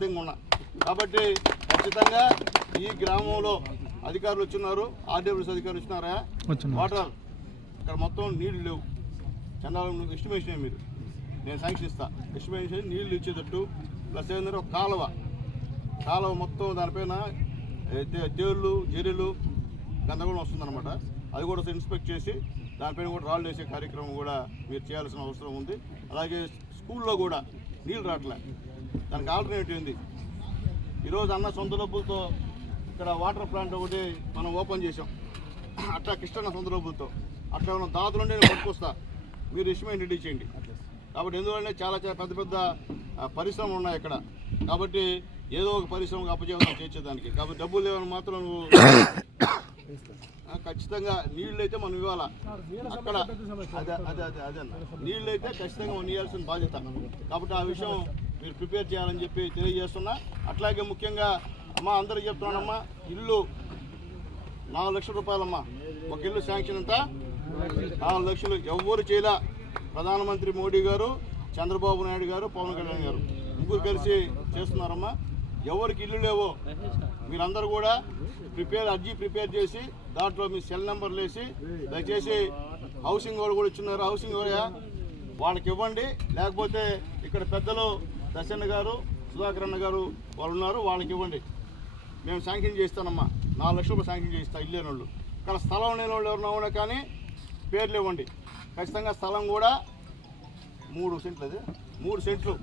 సిద్ధంగా ఉన్నా. కాబట్టి ఖచ్చితంగా ఈ గ్రామంలో అధికారులు వచ్చినారు ఆర్డబ్ల్యూఎస్ అధికారులు వచ్చినారా. వాటర్ ఇక్కడ మొత్తం నీళ్ళు లేవు. చందాలం ఎస్టిమేషన్ మీరు? నేను శాంక్షన్ ఎస్టిమేషన్ నీళ్ళు ఇచ్చేటట్టు ప్లస్ ఏంటంటే ఒక కాలువ. కాలువ మొత్తం దానిపైన తేళ్ళు జెరీలు గందరగోళం వస్తుందన్నమాట. అది కూడా ఇన్స్పెక్ట్ చేసి దానిపైన కూడా రాళ్ళు వేసే కార్యక్రమం కూడా మీరు చేయాల్సిన అవసరం ఉంది. అలాగే స్కూల్లో కూడా నీళ్ళు రావట్లే. దానికి ఆల్టర్నేటివ్ ఉంది ఈరోజు అన్న సొంత డబ్బులతో ఇక్కడ వాటర్ ప్లాంట్ ఒకటి మనం ఓపెన్ చేసాం అట్లా కృష్ణ సొంత డబ్బులతో. అట్లా ఉన్న దాదులుండి నేను పట్టుకొస్తా మీరు ఇష్టమే రెడీ చేయండి. కాబట్టి ఎందుకంటే చాలా చాలా పెద్ద పెద్ద పరిశ్రమలు ఉన్నాయి ఇక్కడ కాబట్టి ఏదో ఒక పరిశ్రమకు అప్పచేయడం చేసేదానికి కాబట్టి డబ్బులు లేవని మాత్రం నువ్వు ఖచ్చితంగా నీళ్ళు అయితే మనం ఇవ్వాలా? అక్కడ అదే అదే అదే అదే అన్న. నీళ్ళు అయితే ఖచ్చితంగా మనం ఇవ్వాల్సిన బాధ్యత. కాబట్టి ఆ విషయం మీరు ప్రిపేర్ చేయాలని చెప్పి తెలియజేస్తున్నా. అట్లాగే ముఖ్యంగా అమ్మా అందరూ చెప్తున్నానమ్మా ఇల్లు నాలుగు లక్షల రూపాయలమ్మా. ఒక ఇల్లు శాంక్షన్ అంతా నాలుగు లక్షలు. ఎవ్వరు చేయలే. ప్రధానమంత్రి మోడీ గారు చంద్రబాబు నాయుడు గారు పవన్ కళ్యాణ్ గారు. ముగ్గురు కలిసి చేస్తున్నారమ్మా. ఎవరికి ఇల్లు లేవో మీరందరూ కూడా ప్రిపేర్ అర్జీ ప్రిపేర్ చేసి దాంట్లో మీ సెల్ నెంబర్లు వేసి దయచేసి హౌసింగ్ వాళ్ళు కూడా ఇచ్చున్నారు. హౌసింగ్ వాళ్ళకి ఇవ్వండి. లేకపోతే ఇక్కడ పెద్దలు దశన్న గారు సుధాకర్ అన్న గారు వాళ్ళు ఉన్నారు వాళ్ళకి ఇవ్వండి. మేము శాంక్షన్ చేస్తానమ్మా. నాలుగు లక్షల రూపాయలు శాంక్షన్ చేయిస్తా ఇల్లు వాళ్ళు. కానీ స్థలం లేని వాళ్ళు ఎవరైనా ఉన్నా కానీ పేర్లు ఇవ్వండి. ఖచ్చితంగా స్థలం కూడా మూడు సెంట్లు అది. మూడు సెంట్లు.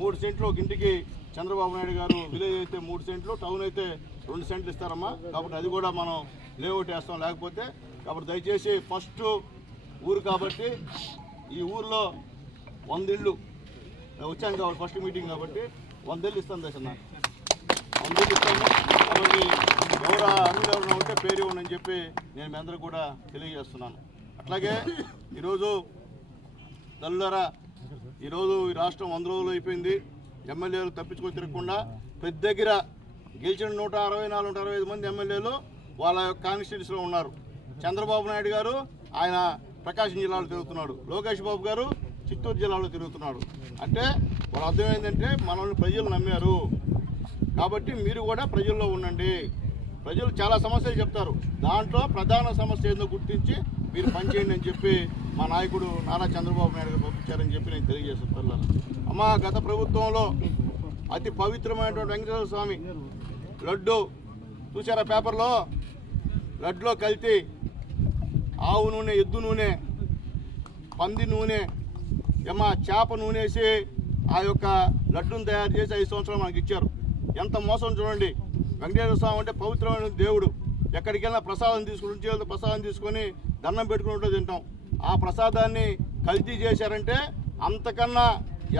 మూడు సెంట్లు. ఒక ఇంటికి చంద్రబాబు నాయుడు గారు విలేజ్ అయితే మూడు సెంట్లు టౌన్ అయితే రెండు సెంట్లు ఇస్తారమ్మా. కాబట్టి అది కూడా మనం లేఅవుట్ వేస్తాం. లేకపోతే కాబట్టి దయచేసి ఫస్ట్ ఊరు కాబట్టి ఈ ఊర్లో వంద ఇళ్ళు వచ్చాను కాబట్టి ఫస్ట్ మీటింగ్ కాబట్టి వందేళ్ళు ఇస్తాను దశన్న వందేళ్ళు ఇస్తాను. కాబట్టి ఎవరు అన్నులు ఎవరైనా ఉంటే పేరు ఇవ్వండి అని చెప్పి నేను మీ అందరూ కూడా తెలియజేస్తున్నాను. అట్లాగే ఈరోజు తల్లులారా ఈరోజు ఈ రాష్ట్రం వంద రోజులు అయిపోయింది. ఎమ్మెల్యేలు తప్పించుకొని తిరగకుండా ప్రతి దగ్గర గెలిచిన నూట అరవై నాలుగు నూట అరవై ఐదు మంది ఎమ్మెల్యేలు వాళ్ళ యొక్క కాన్స్టిట్యూన్సీలో ఉన్నారు. చంద్రబాబు నాయుడు గారు ఆయన ప్రకాశం జిల్లాలో తిరుగుతున్నాడు. లోకేష్ బాబు గారు చిత్తూరు జిల్లాలో తిరుగుతున్నాడు. అంటే వాళ్ళ అర్థం ఏంటంటే మనల్ని ప్రజలు నమ్మారు. కాబట్టి మీరు కూడా ప్రజల్లో ఉండండి. ప్రజలు చాలా సమస్యలు చెప్తారు. దాంట్లో ప్రధాన సమస్య ఏందో గుర్తించి మీరు పనిచేయండి అని చెప్పి మా నాయకుడు నారా చంద్రబాబు నాయుడు గారు పంపించారని చెప్పి నేను తెలియజేస్తాను అమ్మ గత ప్రభుత్వంలో అతి పవిత్రమైనటువంటి వెంకటేశ్వర స్వామి లడ్డు చూసారా పేపర్లో? లడ్డులో కల్తీ ఆవు నూనె ఎద్దు నూనె పంది నూనె ఏమ చేప నూనేసి ఆ యొక్క లడ్డును తయారు చేసి ఐదు సంవత్సరాలు మనకి ఇచ్చారు. ఎంత మోసం చూడండి. వెంకటేశ్వర స్వామి అంటే పవిత్రమైన దేవుడు. ఎక్కడికి వెళ్ళినా ప్రసాదం తీసుకుని ఉంచి ప్రసాదం తీసుకొని దండం పెట్టుకుంటూ తింటాం. ఆ ప్రసాదాన్ని కల్తీ చేశారంటే అంతకన్నా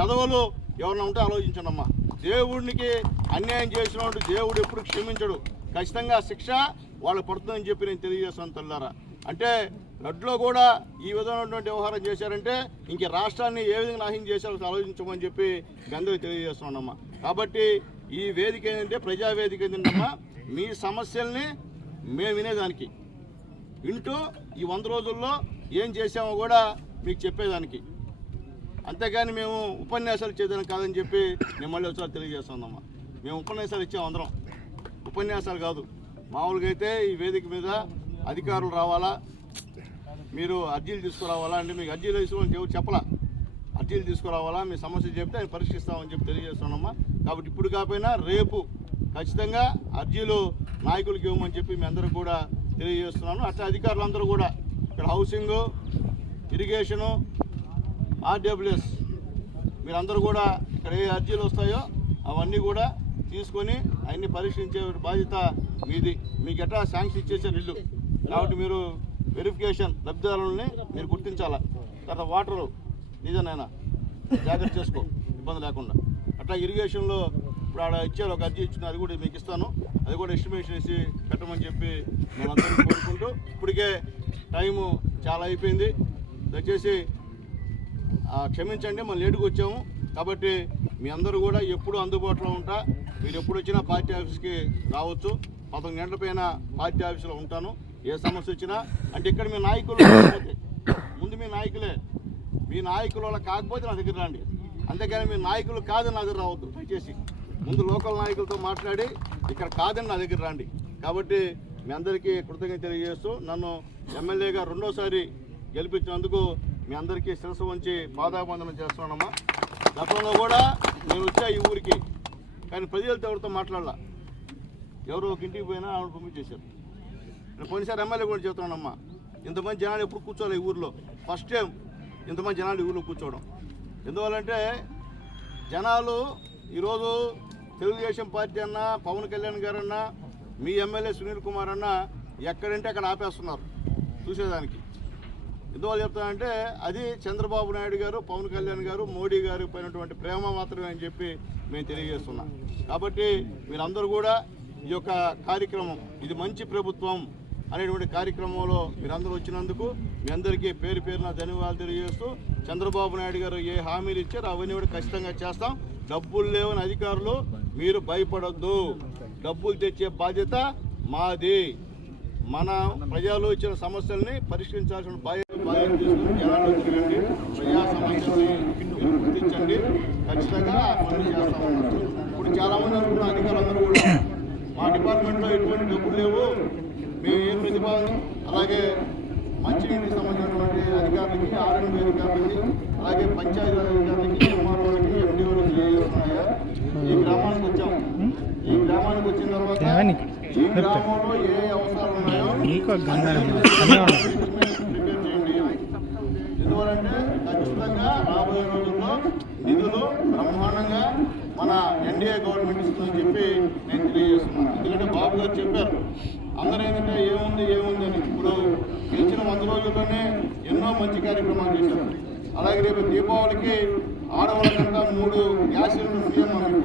ఎదవలు ఎవరన్నా ఉంటే ఆలోచించండమ్మా దేవుడికి అన్యాయం చేసినప్పుడు దేవుడు ఎప్పుడు క్షమించడు. ఖచ్చితంగా శిక్ష వాళ్ళు పడుతుందని చెప్పి నేను తెలియజేస్తాను తల్లారా. అంటే నడ్లో కూడా ఈ విధమైనటువంటి వ్యవహారం చేశారంటే ఇంక రాష్ట్రాన్ని ఏ విధంగా నాశనం చేశారో ఆలోచించమని చెప్పి మీ తెలియజేస్తున్నామ్మా కాబట్టి ఈ వేదిక ఏంటంటే ప్రజా వేదిక ఏంటంటమ్మా మీ సమస్యల్ని మేము వినేదానికి వింటూ ఈ వంద రోజుల్లో ఏం చేసామో కూడా మీకు చెప్పేదానికి. అంతేగాని మేము ఉపన్యాసాలు చేద్దాం కాదని చెప్పి నేను మళ్ళీ ఒకసారి తెలియజేస్తున్నామ్మా మేము ఉపన్యాసాలు ఇచ్చాం అందరం. ఉపన్యాసాలు కాదు. మామూలుగా అయితే ఈ వేదిక మీద అధికారులు రావాలా? మీరు అర్జీలు తీసుకురావాలా అంటే మీకు అర్జీలు తీసుకోవాలని ఎవరు చెప్పలా? అర్జీలు తీసుకురావాలా? మీ సమస్య చెప్తే ఆయన పరిష్కరిస్తామని చెప్పి తెలియజేస్తున్నామా కాబట్టి ఇప్పుడు కాకపోయినా రేపు ఖచ్చితంగా అర్జీలు నాయకులకు ఇవ్వమని చెప్పి మీ అందరూ కూడా తెలియజేస్తున్నాను. అట్లా అధికారులందరూ కూడా ఇక్కడ హౌసింగు ఇరిగేషను ఆర్డబ్ల్యూఎస్ మీరందరూ కూడా ఇక్కడ ఏ అర్జీలు వస్తాయో అవన్నీ కూడా తీసుకొని అవన్నీ పరీక్షించే బాధ్యత మీది. మీకు ఎట్లా శాంక్షన్ ఇచ్చేసారు ఇల్లు. కాబట్టి మీరు వెరిఫికేషన్ లబ్ధిదారులని మీరు గుర్తించాలా? తర్వాత వాటర్ నిజనైనా జాగ్రత్త చేసుకో ఇబ్బంది లేకుండా. అట్లా ఇరిగేషన్లో ఇప్పుడు ఆడ ఇచ్చారు ఒక అర్జీ ఇచ్చిన అది కూడా మీకు ఇస్తాను. అది కూడా ఎస్టిమేషన్ వేసి పెట్టమని చెప్పి మేము అందరం కోరుకుంటూ ఇప్పటికే టైము చాలా అయిపోయింది. దయచేసి క్షమించండి మనం లేటుగా వచ్చాము. కాబట్టి మీ అందరూ కూడా ఎప్పుడు అందుబాటులో ఉంటా. మీరు ఎప్పుడు వచ్చినా పార్టీ ఆఫీస్కి రావచ్చు. పదకొండు గంటల పైన పార్టీ ఆఫీసులో ఉంటాను. ఏ సమస్య వచ్చినా అంటే ఇక్కడ మీ నాయకులు ముందు మీ నాయకులే. మీ నాయకుల వల్ల కాకపోతే నా దగ్గర రండి. అంతేకాని మీ నాయకులు కాదని నా దగ్గర రావద్దు. దయచేసి ముందు లోకల్ నాయకులతో మాట్లాడి ఇక్కడ కాదని నా దగ్గర రండి. కాబట్టి మీ అందరికీ కృతజ్ఞత తెలియజేస్తూ నన్ను ఎమ్మెల్యేగా రెండోసారి గెలిపించినందుకు మీ అందరికీ శిరస్సు వంచి బాధాబంధనం చేస్తున్నానమ్మా. గతంలో కూడా నేను వచ్చా ఈ ఊరికి కానీ ప్రజలతో ఎవరితో మాట్లాడాల? ఎవరో ఒక ఇంటికి పోయినా ఆవిడ పంపించేశారు. పోయినసారి ఎమ్మెల్యే కూడా చెప్తున్నానమ్మా ఇంతమంది జనాలు ఎప్పుడు కూర్చోవాలి ఈ ఊర్లో. ఫస్ట్ టైం ఇంతమంది జనాలు ఈ ఊర్లో కూర్చోవడం. ఎందువల్లంటే జనాలు ఈరోజు తెలుగుదేశం పార్టీ అన్నా పవన్ కళ్యాణ్ గారన్నా మీ ఎమ్మెల్యే సునీల్ కుమార్ అన్న ఎక్కడంటే అక్కడ ఆపేస్తున్నారు చూసేదానికి. ఎందువల్ల చెప్తానంటే అది చంద్రబాబు నాయుడు గారు పవన్ కళ్యాణ్ గారు మోడీ గారు పైనటువంటి ప్రేమ మాత్రమే అని చెప్పి మేము తెలియజేస్తున్నాం. కాబట్టి మీరందరూ కూడా ఈ యొక్క కార్యక్రమం ఇది మంచి ప్రభుత్వం అనేటువంటి కార్యక్రమంలో మీరందరూ వచ్చినందుకు మీ అందరికీ పేరు పేరున ధన్యవాదాలు తెలియజేస్తూ చంద్రబాబు నాయుడు గారు ఏ హామీలు ఇచ్చారో అవన్నీ కూడా ఖచ్చితంగా చేస్తాం. డబ్బులు లేవని అధికారులు మీరు భయపడొద్దు. డబ్బులు తెచ్చే బాధ్యత మాది. మన ప్రజలు ఇచ్చిన సమస్యల్ని పరిష్కరించాల్సిన బాధ్యత బాధ్యత ప్రజా సమస్యల్ని మీరు గుర్తించండి ఖచ్చితంగా పనులు ఇప్పుడు చాలా అనుకున్న అధికారులందరూ కూడా మా డిపార్ట్మెంట్లో ఎటువంటి డబ్బులు లేవు. మేము ఏం ప్రతిపాదన? అలాగే మంచినీటికి సంబంధించినటువంటి అధికారులకి ఆర్ఎండి అధికారులకి అలాగే పంచాయతీ అధికారులకి ఎంఆర్ఓలకి ఎండిఓలకి తెలియజేస్తున్నాయా? ఈ గ్రామానికి వచ్చాం. ఈ గ్రామానికి వచ్చిన తర్వాత ఈ గ్రామంలో ఏ అవసరాలు ఉన్నాయో ప్రిపేర్ చేయండి. ఎందువలంటే ఖచ్చితంగా రాబోయే రోజుల్లో నిధులు బ్రహ్మాండంగా మన ఎన్డీఏ గవర్నమెంట్ ఇస్తుందని చెప్పి నేను తెలియజేస్తున్నాను. ఎందుకంటే బాబు గారు చెప్పారు అందరూ ఏంటంటే ఏముంది ఏముంది అని ఇప్పుడు గెలిచిన వంద రోజుల్లోనే ఎన్నో మంచి కార్యక్రమాలు చేశారు. అలాగే రేపు దీపావళికి ఆడవాళ్ళకంతా మూడు గ్యాస్ సిలిండర్ ఫ్రీ అన్నారు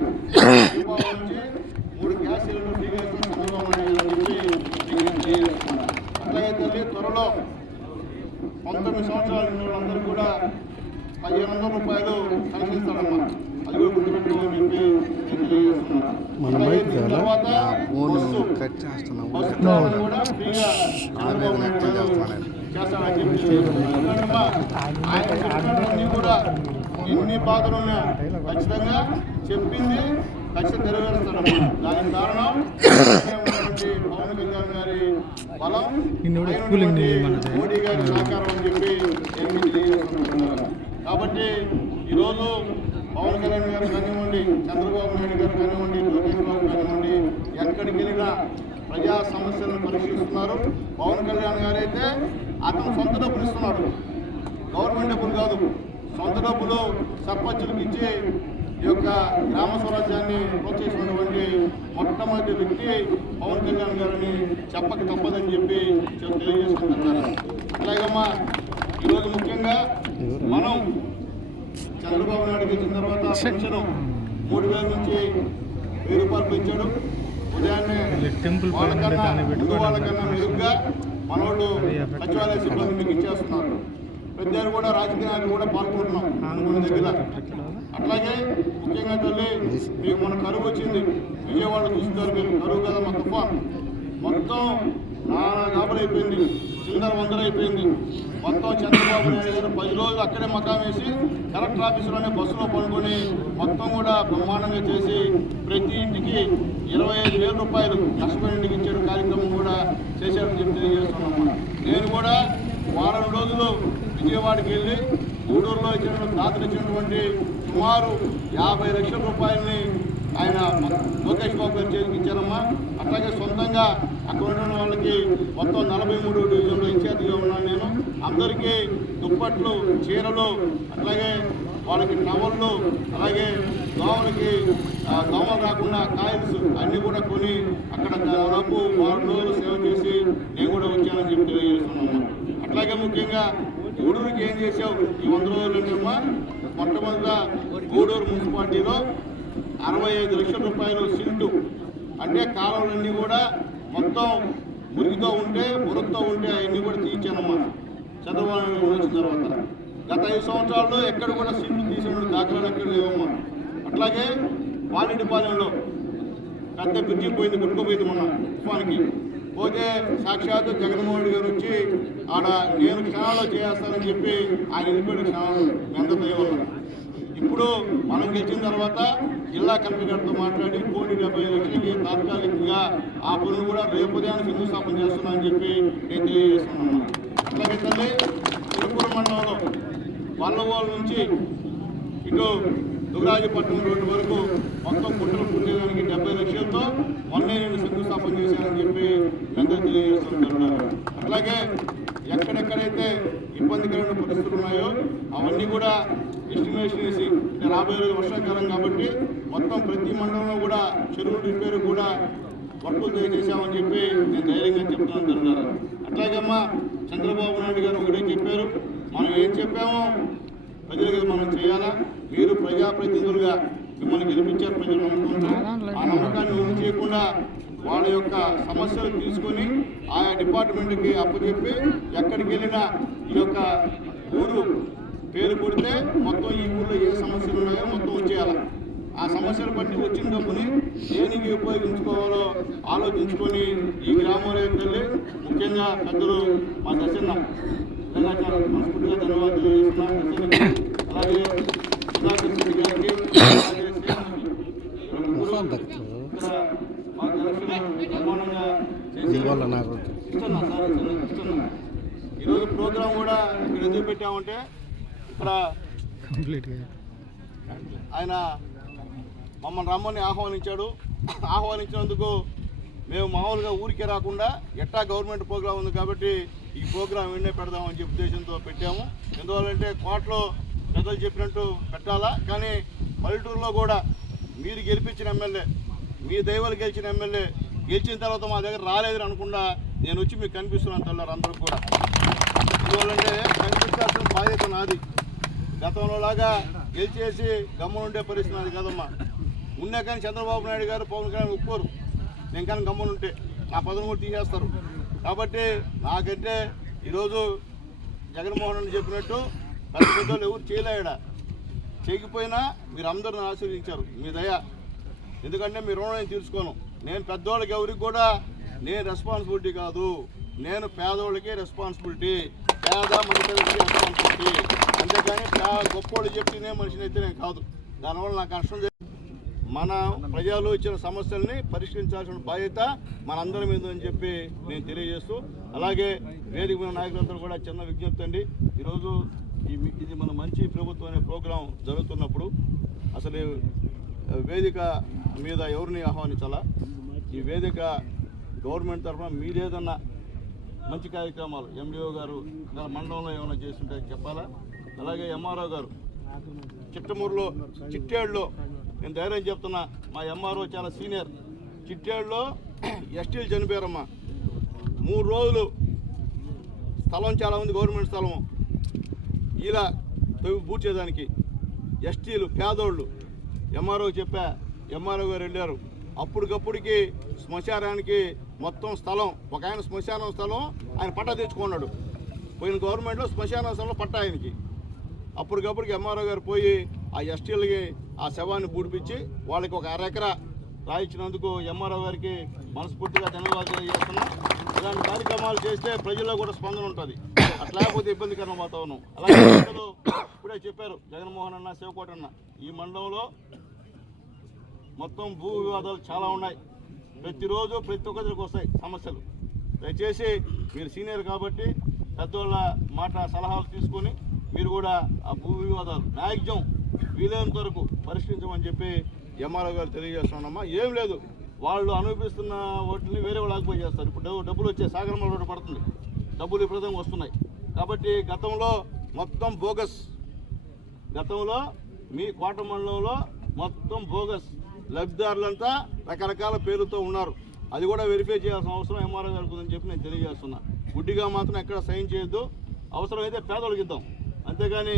దీపావళి నుంచి మూడు గ్యాస్ సిలిండర్ ఫ్రీగా ఇస్తాం చంద్రబాబు నాయుడు అని చెప్పి అట్లాగే తల్లి త్వరలో పంతొమ్మిది సంవత్సరాల వాళ్ళందరూ కూడా పదిహేను వందల రూపాయలు కల్పిస్తాడమ్మా అలాగే దీని తర్వాత బస్సు కట్ ఆయన చెప్పినవన్నీ కూడా ఎన్ని బాధలు ఉన్నా ఖచ్చితంగా చెప్పింది ఖచ్చితంగా నెరవేరుస్తాడమ్మా దానికి కారణం పవన్ కళ్యాణ్ గారి బలం. మోడీ గారి సహకారం అని చెప్పి. కాబట్టి ఈరోజు పవన్ కళ్యాణ్ గారు కానివ్వండి చంద్రబాబు నాయుడు గారు కానివ్వండి లోకేష్ బాబు కానివ్వండి ఎక్కడికి వెళ్ళినా ప్రజా సమస్యలను పరిశీలిస్తున్నారు. పవన్ కళ్యాణ్ గారు అయితే అతను సొంత డబ్బులు ఇస్తున్నాడు. గవర్నమెంట్ డబ్బులు కాదు సొంత డబ్బులు సర్పంచులకు ఇచ్చి ఈ యొక్క గ్రామ స్వరాజ్యాన్ని ప్రోత్సహిస్తున్నటువంటి మొట్టమొదటి వ్యక్తి పవన్ కళ్యాణ్ గారిని చెప్పక తప్పదని చెప్పి తెలియజేసుకుంటున్నారు అలాగమ్మా ఈరోజు ముఖ్యంగా మనం చంద్రబాబు నాయుడు వచ్చిన తర్వాత పెన్షన్ మూడు వేల నుంచి వెయ్యి రూపాయలు పెంచాడు ఉదయాన్నే వాళ్ళకన్నా ముందు వాళ్ళకన్నా మెరుగ్గా మనోళ్ళు సచివాలయ సిబ్బంది మీకు ఇచ్చేస్తున్నారు. పెద్దలు కూడా రాజకీయ నాయకులు కూడా పాల్గొంటున్నాం మన దగ్గర. అట్లాగే ముఖ్యంగా తల్లి మీకు మన కరువు వచ్చింది. విజయవాడ చూస్తున్నారు మీరు. కరువు కదా మా తుఫాన్. మొత్తం నానా గాబరైపోయింది. చిందర వందరైపోయింది మొత్తం చంద్రబాబు నాయుడు గారు పది రోజులు అక్కడే మకాం వేసి కలెక్టర్ ఆఫీసులోనే బస్సులో పనుకొని మొత్తం కూడా బ్రహ్మాండంగా చేసి ప్రతి ఇంటికి ఇరవై ఐదు వేల రూపాయలు లక్ష్మణ్ ఇంటికి ఇచ్చే కార్యక్రమం కూడా చేశారని చెప్పి తెలియజేస్తున్నాం నేను కూడా వారం రోజులు విజయవాడకి వెళ్ళి గూడూరులో ఇచ్చినటువంటి దాతలు ఇచ్చినటువంటి సుమారు యాభై లక్షల రూపాయలని ఆయన లోకేష్ బాబు గారు చేతికి ఇచ్చారమ్మా. అట్లాగే సొంతంగా అక్కడ ఉన్న వాళ్ళకి మొత్తం నలభై మూడు డివిజన్లో ఇన్ఛార్జిగా ఉన్నాను నేను. అందరికీ దుప్పట్లు చీరలు అట్లాగే వాళ్ళకి టవళ్ళు అలాగే దోమలకి దోమలు రాకుండా కాయిల్స్ అన్నీ కూడా కొని అక్కడ దాదాపు వారం రోజులు సేవ చేసి నేను కూడా వచ్చానని చెప్పి తెలియజేస్తున్నాను. అట్లాగే ముఖ్యంగా గూడూరుకి ఏం చేసావు ఈ వంద రోజులమ్మా మొట్టమొదట గూడూరు మున్సిపాలిటీలో అరవై ఐదు లక్షల రూపాయలు సిల్టు అంటే కాలువలన్నీ కూడా మొత్తం మురిగితో ఉంటే బురదతో ఉంటే అవన్నీ కూడా తీర్చానమ్మా. చంద్రబాబు నాయుడు వచ్చిన తర్వాత. గత ఐదు సంవత్సరాల్లో ఎక్కడ కూడా సిల్టు తీసిన దాఖలాలు ఎక్కడ లేవమ్మా. అట్లాగే పాలెడిపాలెంలో పెద్ద బ్రిడ్జి పోయింది కొట్టుకుపోయింది మొన్న తుఫానికి. పోతే సాక్షాత్ జగన్మోహన్ రెడ్డి గారు వచ్చి ఆడ నేను క్షణాల్లో చేస్తానని చెప్పి ఆయన వెళ్ళిపోయిన క్షణాలు ఎంత దయవల్ల ఇప్పుడు ఇప్పుడు మనం గెలిచిన తర్వాత జిల్లా కలెక్టర్తో గారితో మాట్లాడి కోటి డెబ్బై లక్షలకి తాత్కాలికంగా ఆ పనులు కూడా రేపు ఉదయానికి శంకుస్థాపన చేస్తున్నా అని చెప్పి నేను తెలియజేస్తున్నాను. అలాగే తల్లి తిరుపూర్ మండలంలో వల్లవాళ్ళ నుంచి ఇటు దుగరాజపట్నం రోడ్డు వరకు మొత్తం కుట్రలు పుట్టేదానికి డెబ్బై లక్షలతో మొన్నే నేను శంకుస్థాపన చేశానని చెప్పి అందరూ తెలియజేస్తున్నారు అట్లాగే ఎక్కడెక్కడైతే ఇబ్బందికరమైన పరిస్థితులు ఉన్నాయో అవన్నీ కూడా ఎస్టిమేషన్ వేసి రాబోయే రోజు వర్షాకాలం కాబట్టి మొత్తం ప్రతి మండలంలో కూడా చెరువులు రిపేరు కూడా వర్కులు చేశామని చెప్పి నేను ధైర్యంగా చెప్తున్నాను అంటున్నారు అట్లాగే చంద్రబాబు నాయుడు గారు ఒకటే చెప్పారు మనం ఏం చెప్పామో ప్రజలకు మనం చేయాలా? మీరు ప్రజాప్రతినిధులుగా మిమ్మల్ని గెలిపించారు ప్రజలు నమ్ముకుంటూ ఆ నమ్మకాన్ని వృద్ధి చేయకుండా వాళ్ళ యొక్క సమస్యలు తీసుకొని ఆయా డిపార్ట్మెంట్కి అప్పచెప్పి ఎక్కడికి వెళ్ళినా ఈ యొక్క ఊరు పేరు కొడితే మొత్తం ఈ ఊళ్ళో ఏ సమస్యలు ఉన్నాయో మొత్తం వచ్చేయాలి. ఆ సమస్యలు బట్టి వచ్చిన డబ్బుని దేనికి ఉపయోగించుకోవాలో ఆలోచించుకొని ఈ గ్రామంలో వెళ్ళి ముఖ్యంగా పెద్దలు మా చాలా మనస్ఫూర్తిగా ధన్యవాదాలు. అలాగే గారికి ఈరోజు ప్రోగ్రాం కూడా ఇక్కడ ఎందుకు పెట్టామంటే ఇక్కడ ఆయన మమ్మల్ని రమ్మని ఆహ్వానించాడు. ఆహ్వానించినందుకు మేము మామూలుగా ఊరికే రాకుండా ఎట్టా గవర్నమెంట్ ప్రోగ్రాం ఉంది కాబట్టి ఈ ప్రోగ్రాం వెండే పెడదామని చెప్పి ఉద్దేశంతో పెట్టాము. ఎందువల్లంటే కోటలో పెద్దలు చెప్పినట్టు పెట్టాలా? కానీ పల్లెటూరులో కూడా మీరు గెలిపించిన ఎమ్మెల్యే మీ దైవాలు గెలిచిన ఎమ్మెల్యే గెలిచిన తర్వాత మా దగ్గర రాలేదని అనుకుండా నేను వచ్చి మీకు కనిపిస్తున్నాను తెల్లారు అందరూ కూడా. ఎందువల్లంటే కనిపించాల్సిన బాధ్యత నాది. గతంలో లాగా గెలిచేసి గమ్మునుండే పరిస్థితి అది కదమ్మా. ఉన్నా కానీ చంద్రబాబు నాయుడు గారు పవన్ కళ్యాణ్ ఒప్పుకోరు. నేను కానీ గమ్మునుంటే. నా పదవి కూడా తీసేస్తారు. కాబట్టి నాకంటే ఈరోజు జగన్మోహన్ రెడ్డి చెప్పినట్టు పెద్ద పెద్దలు ఎవరు చేయలేడా. చేయకపోయినా మీరు అందరిని ఆశీర్వదించారు. మీ దయ. ఎందుకంటే మీ రుణం నేను తీర్చుకోను. నేను పెద్దోళ్ళకి ఎవరికి కూడా నేను రెస్పాన్సిబిలిటీ కాదు. నేను పేదోళ్ళకి రెస్పాన్సిబిలిటీ పేద మధ్యతరగతికి రెస్పాన్సిబిలిటీ అంతేకాని పే- గొప్పోళ్ళు చెప్తేనే మనిషిని అయితే నేను కాదు. దానివల్ల నాకు కష్టం మన ప్రజలు ఇచ్చిన సమస్యల్ని పరిష్కరించాల్సిన బాధ్యత మనందరి మీద అని చెప్పి నేను తెలియజేస్తూ అలాగే వేదిక మీద నాయకులందరూ కూడా చిన్న విజ్ఞప్తి అండి. ఈరోజు ఈ ఇది మన మంచి ప్రభుత్వం అనే ప్రోగ్రాం జరుగుతున్నప్పుడు అసలు వేదిక మీద ఎవరిని ఆహ్వానించాలా? ఈ వేదిక గవర్నమెంట్ తరఫున మీరేదన్నా మంచి కార్యక్రమాలు ఎండిఓ గారు మండలంలో ఏమైనా చేస్తుంటే చెప్పాలా? అలాగే ఎంఆర్ఓ గారు. చిట్టమూరులో చిట్టేడులో నేను ధైర్యం చెప్తున్నా మా ఎంఆర్ఓ చాలా సీనియర్. చిట్టేడులో ఎస్టీలు చనిపోయారమ్మా. మూడు రోజులు స్థలం చాలా ఉంది గవర్నమెంట్ స్థలం ఇలా తవ్వి పూడ్చేదానికి ఎస్టీలు పేదోళ్ళు ఎంఆర్ఓ చెప్పా ఎంఆర్ఓ గారు వెళ్ళారు. అప్పటికప్పటికి శ్మశానానికి మొత్తం స్థలం ఒక ఆయన శ్మశానం స్థలం ఆయన పట్టా తెచ్చుకున్నాడు. పోయిన గవర్నమెంట్లో శ్మశాన స్థలంలో పట్టా ఆయనకి. అప్పటికప్పటికి ఎంఆర్ఓ గారు పోయి ఆ ఎస్టీలకి ఆ శవాన్ని పూడిపించి వాళ్ళకి ఒక అరెకరా రాయించినందుకు ఎంఆర్ఓ గారికి మనస్ఫూర్తిగా ధన్యవాదాలు తెలియజేస్తున్నాం. ఇలాంటి కార్యక్రమాలు చేస్తే ప్రజల్లో కూడా స్పందన ఉంటుంది. అట్లా లేకపోతే ఇబ్బందికరమైన వాతావరణం. అలాగే ఇప్పుడే చెప్పారు జగన్మోహన్ అన్న శివకోట అన్న ఈ మండలంలో మొత్తం భూ వివాదాలు చాలా ఉన్నాయి. ప్రతిరోజు ప్రతి ఒక్కరికి వస్తాయి సమస్యలు. దయచేసి మీరు సీనియర్ కాబట్టి పెద్దవాళ్ళ మాట సలహాలు తీసుకొని మీరు కూడా ఆ భూ వివాదాలు మ్యాక్సిమం వీలైనంత వరకు పరిష్కరించమని చెప్పి ఎంఆర్ఓ గారు తెలియజేస్తున్నామమ్మా ఏం లేదు. వాళ్ళు అనుభవిస్తున్న వాటిని వేరే వాళ్ళు ఆగిపోయి చేస్తారు. ఇప్పుడు డబ్బులు వచ్చే సాగరమల రోడ్డు పడుతుంది. డబ్బులు విపరీతంగా వస్తున్నాయి. కాబట్టి గతంలో మొత్తం బోగస్. గతంలో మీ కోట మండలంలో మొత్తం బోగస్. లబ్ధిదారులంతా రకరకాల పేరుతో ఉన్నారు. అది కూడా వెరిఫై చేయాల్సిన అవసరం ఎంఆర్ఓ గారికి ఉందని చెప్పి నేను తెలియజేస్తున్నా. గుడ్డిగా మాత్రం ఎక్కడ సైన్ చేయొద్దు. అవసరమైతే పేదోళ్ళకి ఇద్దాం. అంతేగాని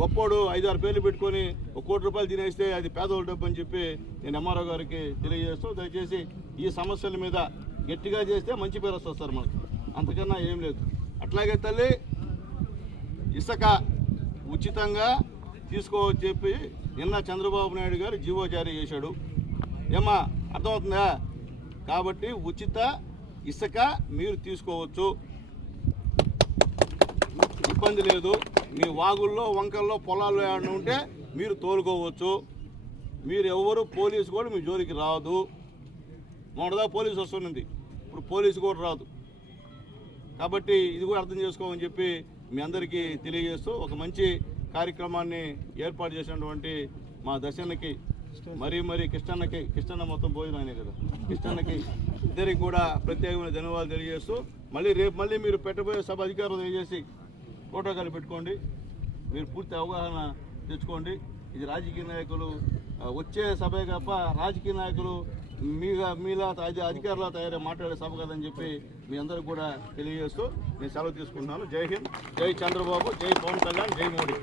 గొప్పోడు ఐదారు పేర్లు పెట్టుకొని ఒక కోటి రూపాయలు తినేస్తే అది పేదోళ్ళ డబ్బు అని చెప్పి నేను ఎంఆర్ఓ గారికి తెలియజేస్తూ దయచేసి ఈ సమస్యల మీద గట్టిగా చేస్తే మంచి పేరు వస్తుంది సార్ మనకు అంతకన్నా ఏం లేదు. అట్లాగే తల్లి ఇసుక ఉచితంగా తీసుకోవచ్చు చెప్పి నిన్న చంద్రబాబు నాయుడు గారు జీవో జారీ చేశాడు. ఏమా అర్థమవుతుందా? కాబట్టి ఉచిత ఇసుక మీరు తీసుకోవచ్చు. ఇబ్బంది లేదు. మీ వాగుల్లో వంకల్లో పొలాల్లో ఏమైనా ఉంటే మీరు తోలుకోవచ్చు. మీరు ఎవరు పోలీసు కూడా మీ జోలికి రాదు. మొన్నదా పోలీసు వస్తున్నది ఇప్పుడు పోలీసు కూడా రాదు. కాబట్టి ఇది కూడా అర్థం చేసుకోమని చెప్పి మీ అందరికీ తెలియజేస్తూ ఒక మంచి కార్యక్రమాన్ని ఏర్పాటు చేసినటువంటి మా దర్శనకి మరీ మరీ కృష్ణన్నకి కృష్ణన్న మొత్తం భోజనం అయినాయి కదా. కృష్ణన్నకి ఇద్దరికి కూడా ప్రత్యేకమైన ధన్యవాదాలు తెలియజేస్తూ మళ్ళీ రేపు మళ్ళీ మీరు పెట్టబోయే సభ అధికారులు తెలియజేసి ప్రోటోకాల్ పెట్టుకోండి. మీరు పూర్తి అవగాహన తెచ్చుకోండి. ఇది రాజకీయ నాయకులు వచ్చే సభే తప్ప రాజకీయ నాయకులు మీగా మీలా అది అధికారులా తయారై మాట్లాడే సభ కదని చెప్పి మీ అందరికి కూడా తెలియజేస్తూ నేను సెలవు తీసుకుంటున్నాను. జై హింద్. జై చంద్రబాబు జై పవన్ కళ్యాణ్ జై మోడీ.